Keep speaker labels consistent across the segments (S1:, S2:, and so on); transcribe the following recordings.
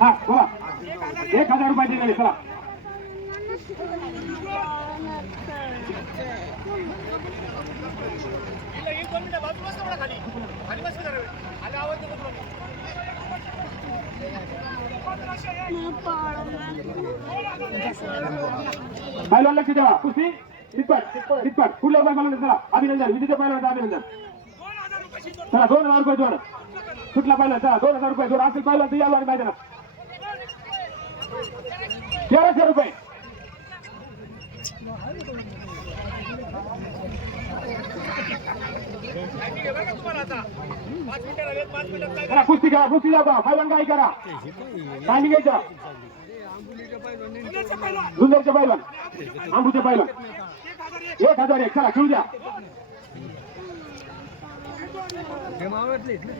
S1: हा बोला. एक हजार रुपये दिले चला. पहिलवान लक्ष ठेवा. कुस्ती? तितपट तितपट पुढल्या पहिलवान चला. अभिनंदन. विजेते पहिलवान अभिनंदन. चला दोन हजार रुपये जोड. सुटला पहिला चला दोन हजार रुपये जोड. असेल पहिला तर यायला पाहिजे ना तेराशे रुपये. कुस्ती करा कुस्ती पहिलवान काय करा? काय निघायचं जुन्नरचे पहिलवान आंबूचे पहिलवान एक हजार एक चला खेळू द्या.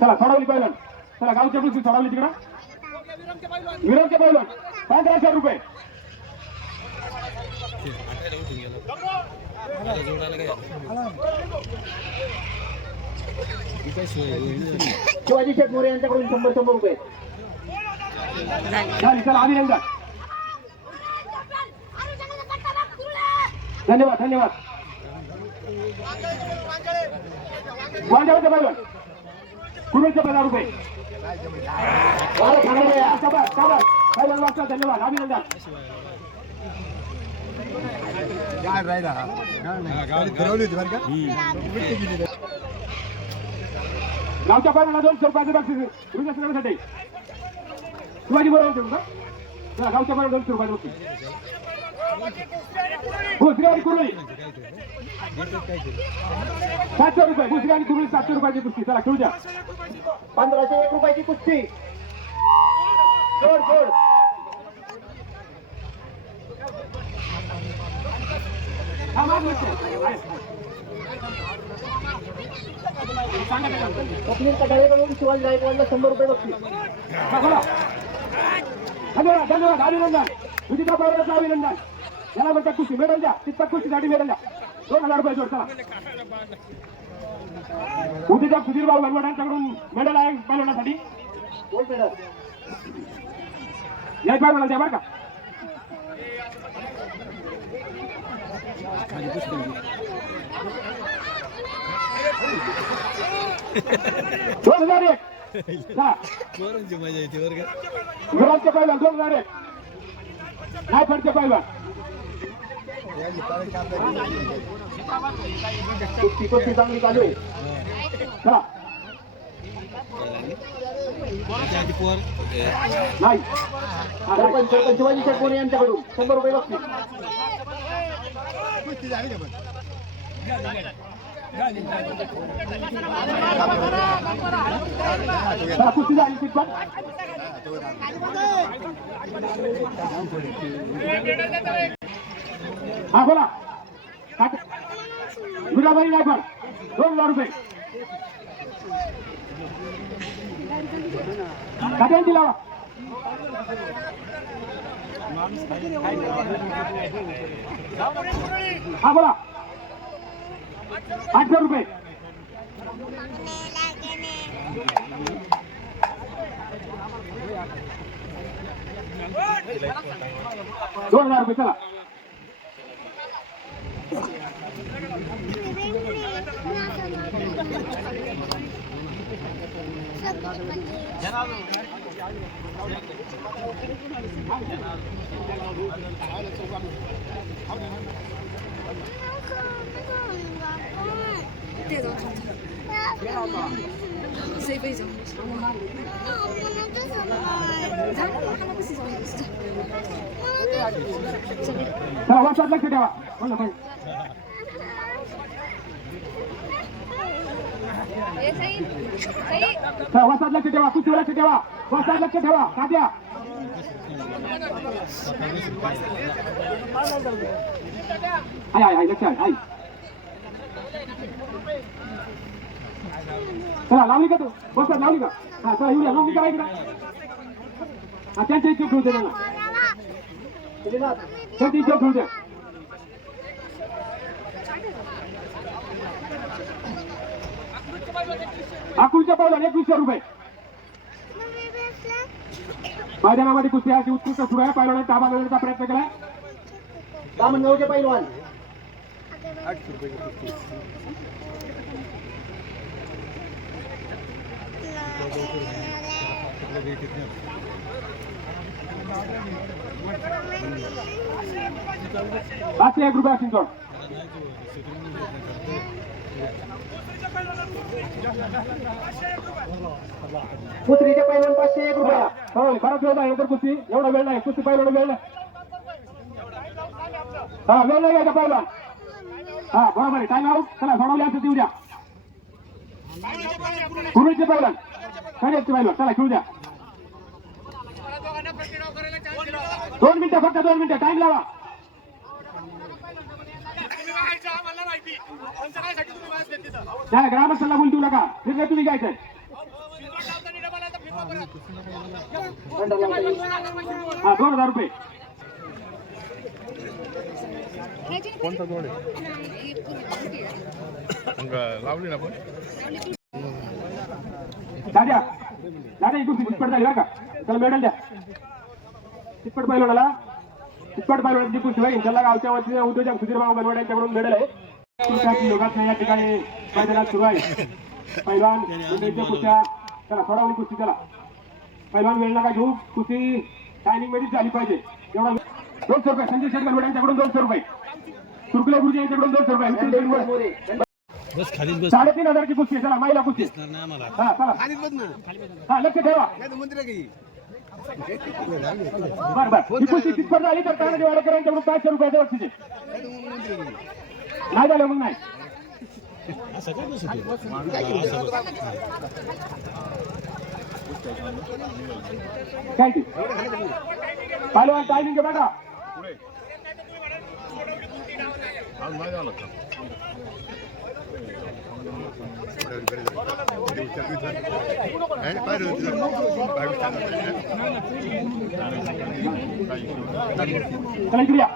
S1: चला सोडवली पहिलवान चला गावच्या कुस्ती सोडवली तिकडं. विरामचे पहिलवान पंधराशे रुपये. शिवाजी शेठ मोरे यांच्याकडून शंभर शंभर रुपये. झाली. चला अभिनंदन धन्यवाद धन्यवाद. वांजावरचे पहिलवान कुरुलचे पंधरा रुपये अरे थांबा धन्यवाद. अभिनंदन. गावच्या पहिल्यांदा दोनशे रुपयाचे बक्षीस रुपये करण्यासाठी शिवाजी बरोबर गावच्या पहिल्यांदा दोनशे रुपयाचे बक्षीस. भोसरी आणि कुरळी. सातशे रुपये भोसरी आणि कुरळी सातशे रुपयाची कुस्ती. चला खेळू द्या. पंधराशे एक रुपयाची कुस्ती. जोड जोड. हा, कटाळेकडून शिवाजी गायकवाडला शंभर रुपये धन्यवाद धन्यवाद. अभिनंदन. विजिता पवारांचं अभिनंदन. याला म्हणतात कुस्ती. मेडल द्या. तितपत कुस्तीसाठी मेडल द्या. दोन हजार रुपये जोड चला. उद्या सुधीर भाऊ गणवटांच्याकडून मेडल आहे पहिलवानासाठी गोल्ड मेडल या पहिलवाना द्या बरं का. दोन हजार एक.
S2: मजा येते बरं का.
S1: दोन हजार एक. नायफडचे पहिलवान कुस्ती कुस्ती चांगली चालू आहे चला
S2: त्याच्या आधी पोर
S1: नाही सरपंच सरपंच शिवाजी शेटकोणी यांच्याकडून शंभर रुपये बक्षीस चला कुस्ती झाली तिथपण हा बोला. गुलाबाई नायफड दोन हजार रुपये. काट्यांची लावा? हा बोला. आठशे रुपये. दोन हजार रुपये चला.
S3: 谁背着？我们就是他们，他不是说也。
S1: चला वाचात लक्ष ठेवा बोला भाई चला लक्ष ठेवा कुस्तीवर लक्ष ठेवा वाचात लक्ष ठेवा काद्या आय आय आय लक्ष आय आहे चला लावली का तू? बसत लावली का? हा चला येऊया लावली करा इकडं हा त्यांच्या इच्छुक ठेवते त्यांना त्यांची इच्छा ठेवते अकुलच्या पावला एकवीसशे रुपये नावाने कुस्ती अशी उत्कृष्ट सुरू आहे पहिलवान ताबा मिळवण्याचा प्रयत्न केला दामन नऊचे पैलवान पाचशे एक रुपये चिंचोड कुत्रीचे पहिल्या पाचशे एक रुपया हो बराच वेळ नाही तर कुस्ती एवढा वेळ नाही कुस्ती पैलवान वेळ नाही हा वेळ नाही घ्यायचा पैलवान हा बरोबर आहे टाइम आउट चला सोडवले असं देऊ द्या पूर्वीचे पहिला करेक्ट पैलवान चला घेऊ द्या दोन मिनिटं फक्त दोन मिनिटं टाइम लावा त्या ग्रामस्थांना बोल देऊ नका. फिरले तुम्ही घ्यायचंय हा दोन हजार रुपये.
S4: कोणता जोड आहे? लावली ना पण
S1: दाद्या दादा इकडून चिटपट झाली बरं का. त्याला मेडल द्या. चिटपट पैलवानाला पैलवानाची कुस्ती होईल. त्याला गावच्या वतीने उद्योजक सुधीर भाऊ गणवड यांच्याकडून मेडल आहे योगासनं या ठिकाणी मैदानात सुरू आहे. पैलवान कुस्त्या चला सोडावली कुस्ती त्याला पैलवान वेळ नका घेऊ. कुस्ती टायमिंग मध्येच झाली पाहिजे. एवढा दोनशे रुपये संजय शेठ यांच्याकडून दोनशे रुपये. सुरकुले गुरुजी यांच्याकडून दोनशे रुपये.
S2: बस खालीच बस.
S1: साडेतीन हजारची कुस्ती. चला महिला कुस्ती. हा चला. हा लक्ष ठेवा. बर बर ही कुस्ती कितपत झाली तर तानाजी वाडेकर यांच्याकडून पाचशे रुपयाचे बक्षीस आहे. नाही झालं मग नाही
S2: असं काय बस होते असं बस
S1: काय ते पहिलवान टायमिंग बघा கலைக்கிறியா